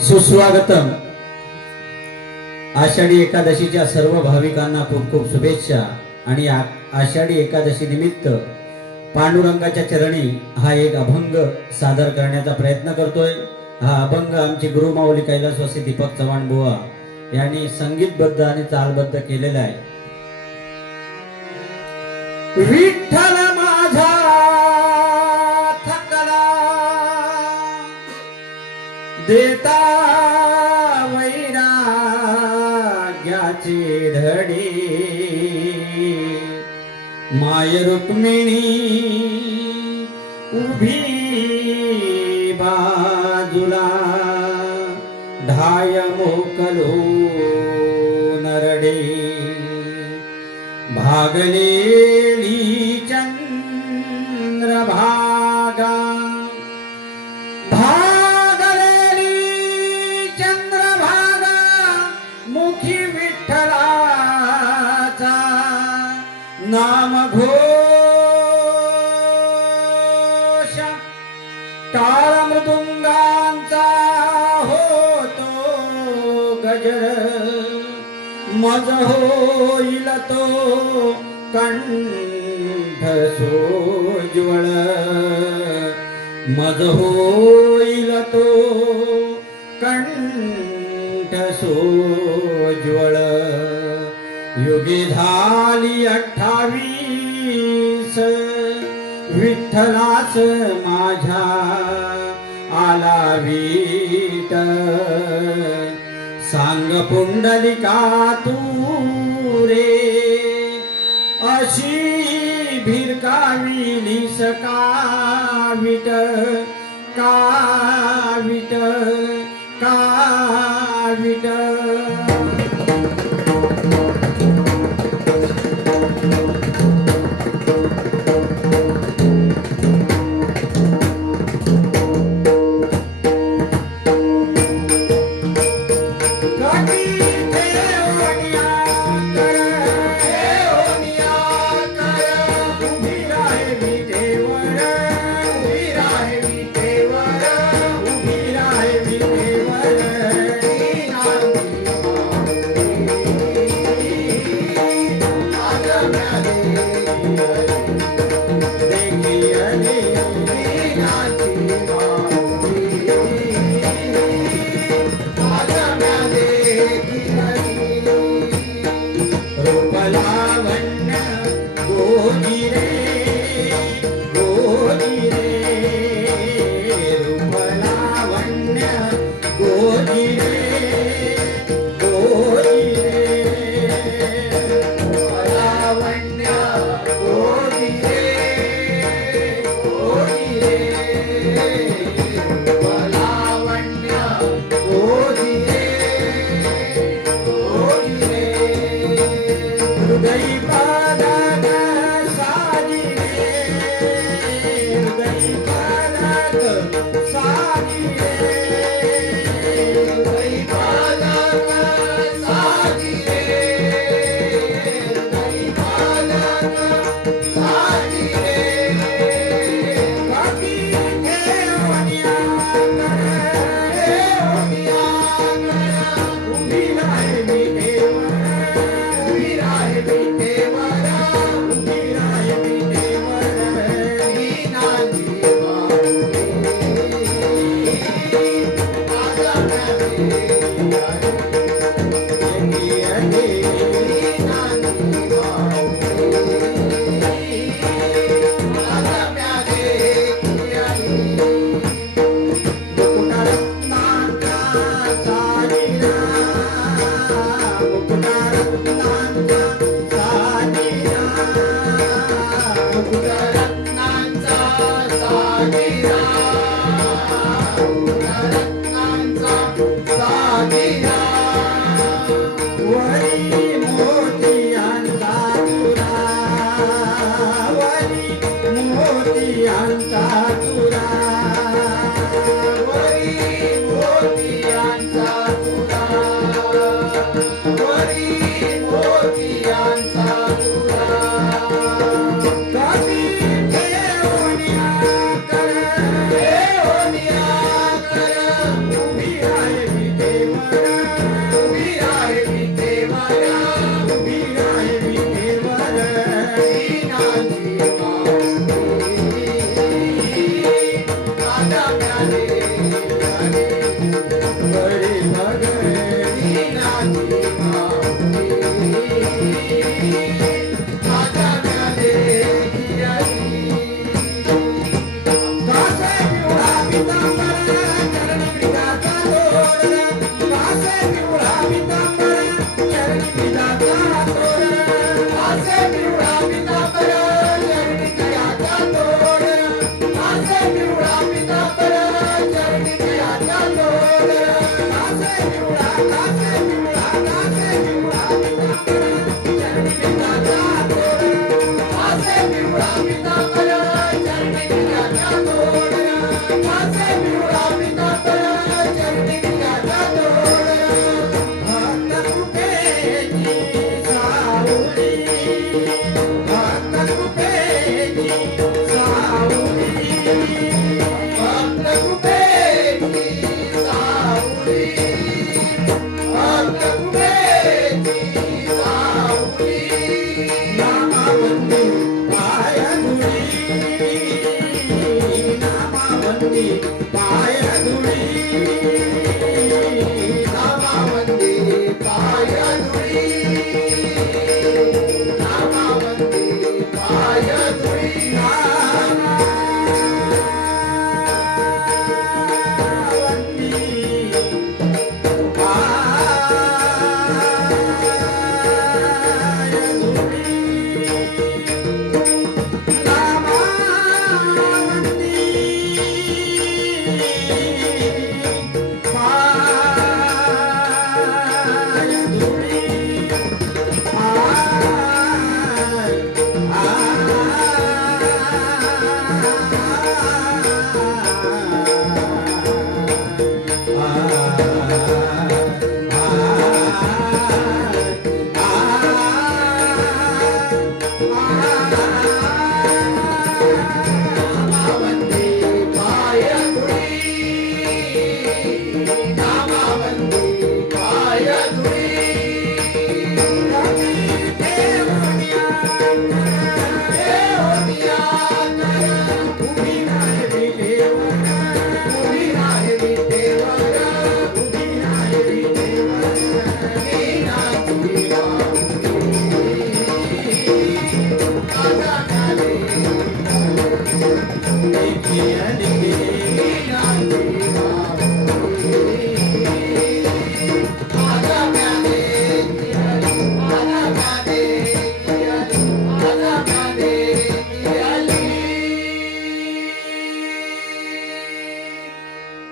सुस्वागतम। आषाढी एकादशीच्या सर्व भाविकांना खूप खूप शुभेच्छा। आणि आषाढी एकादशी निमित्त पांडुरंगाच्या चरणी हा एक अभंग सादर करण्याचा प्रयत्न करतोय। हा अभंग आमचे गुरुमाऊली कैलासवासी दीपक चव्हाण बुवा यांनी संगीतबद्ध आणि तालबद्ध केलेला आहे। विठ्ठल माझा थकला देता वैराग्याची धडी, माय रुक्मिणी उभी बाजूला, ढाय मोकलो नरडे, भागलेली चंद्रभागा, मुखी विठ्ठलाचा नाम घोष, टाळ मृदुंगांचा होतो गजर, मज होईल तो कंठ सोज्वळ, मज होईल तो कंठ सोज्वळ, युगे झाली 28 विठ्ठलाच माझ्या आला वीट, सांग पुंडलिका तू रे अशी भिरकाविलीस काविट, काविट काविट। वासे पिवळा पितांबर चरणी पिताचा तोड वासे पिवळा पितांबर चरणी पिताचा तोड वासे पिवळा पितांबर चरणी पिताचा तोड वासे पिवळा चरणी पिताचा तोड वासे पिवळा पितांबर चरणी पिताचा तोड वासे पिवळा पितांबर चरणी पिताचा तोड भक्त कृपेची सावली भक्त कृपेची सावली भक्त कृपेची सावली भक्त कृपेची सावली नामावंती पायधुळी नामावंती पायधुळी नामावंती पायधुळी नामावंती पायधुळी नामावंती